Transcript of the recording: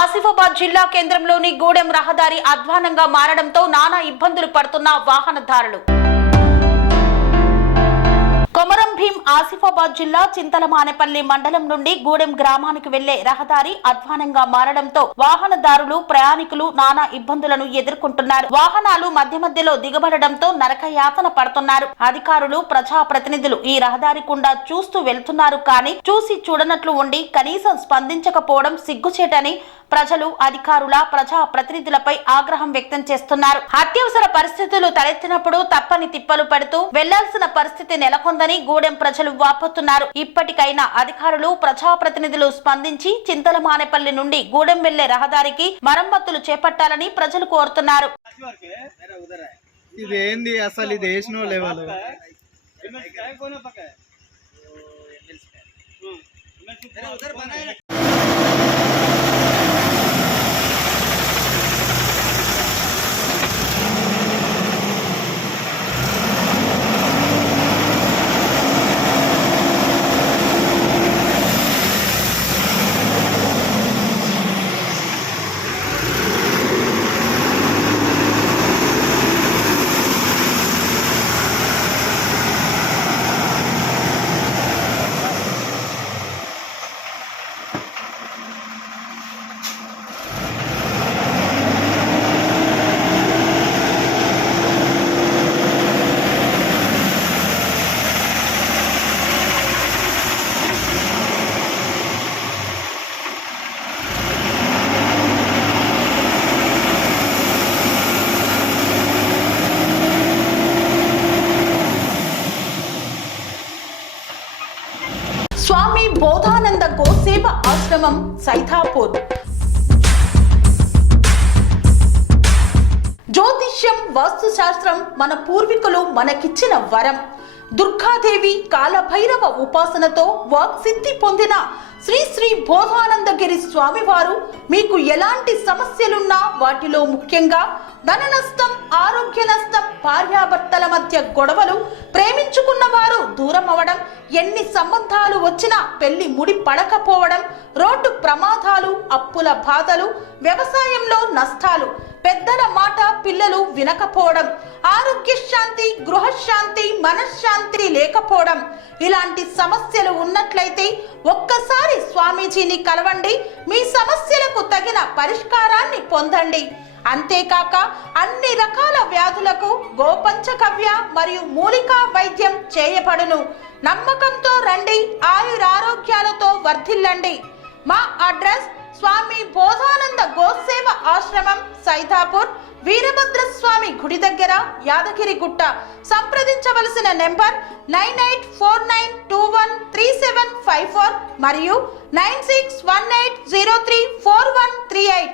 ఆసిఫాబాద్ జిల్లా కేంద్రంలోని గూడెం రహదారి అధ్వానంగా మారడంతో నానా ఇబ్బందులు పడుతున్న వాహనదారులు. కొమరం భీం ఆసిఫాబాద్ జిల్లా చింతలమానేపల్లి మండలం నుండి గూడెం గ్రామానికి వెళ్లే రహదారి అధ్వానంగా మారడంతో వాహనదారులు ప్రయాణికులు నానా ఇబ్బందులను ఎదుర్కొంటున్నారు. వాహనాలు మధ్య మధ్యలో దిగబడడంతో నరకయాతన పడుతున్నారు. అధికారులు ప్రజాప్రతినిధులు ఈ రహదారి గుండా చూస్తూ వెళ్తున్నారు కానీ చూసి చూడనట్లు ఉండి కనీసం స్పందించకపోవడం సిగ్గుచేటని ప్రజలు అధికారుల ప్రజా ప్రతినిధులపై ఆగ్రహం వ్యక్తం చేస్తున్నారు. అత్యవసర పరిస్థితులు తలెత్తినప్పుడు తప్పని తిప్పలు పడుతూ వెళ్లాల్సిన పరిస్థితి నెలకొందని గూడెం ప్రజలు వాపోతున్నారు. ఇప్పటికైనా అధికారులు ప్రజాప్రతినిధులు స్పందించి చింతలమానేపల్లి నుండి గూడెం వెళ్లే రహదారికి మరమ్మతులు చేపట్టాలని ప్రజలు కోరుతున్నారు. ఇదేంది అసలు ఇది వేసిన లెవెల్ స్వామి బోధానంద గోసేవ ఆశ్రమం సైతాపూర్. జ్యోతిష్యం వాస్తుశాస్త్రం మన పూర్వీకులు మనకిచ్చిన వరం. దుర్గాదేవి కాలభైరవ ఉపాసనతో వాక్సిద్ధి పొందిన శ్రీ శ్రీ బోధానందగిరి స్వామివారు మీకు ఎలాంటి సమస్యలున్నా వాటిలో ముఖ్యంగా ధన నష్టం, ఆరోగ్య నష్టం, భార్యాభర్తల మధ్య గొడవలు, ప్రేమించుకున్న వారు దూరం అవడం, ఎన్ని సంబంధాలు వచ్చినా పెళ్లి ముడి పడకపోవడం, రోడ్డు ప్రమాదాలు, అప్పుల బాధలు, వ్యవసాయంలో నష్టాలు, పెద్దల మాట పిల్లలు వినకపోవడం, ఆరోగ్య శాంతి, గృహశాంతి, మనశ్శాంతి లేకపోవడం, ఇలాంటి సమస్యలు ఉన్నట్లయితే ఒక్కసారి స్వామీజీని కలవండి. మీ సమస్యలకు తగిన పరిష్కారాన్ని పొందండి. అంతేకాక అన్ని రకాల వ్యాధులకు గోపంచకవ్య మరియు మూలికా వైద్యం చేయబడును. నమ్మకంతో రండి, ఆయురారోగ్యాలతో వర్ధిల్లండి. మా అడ్రస్ స్వామి బోధానంద గోసేవ ఆశ్రమం సైతాపూర్, వీరభద్రస్వామి గుడి దగ్గర, యాదగిరిగుట్ట. సంప్రదించవలసిన నెంబర్ 9849213754 మరియు 9618034138.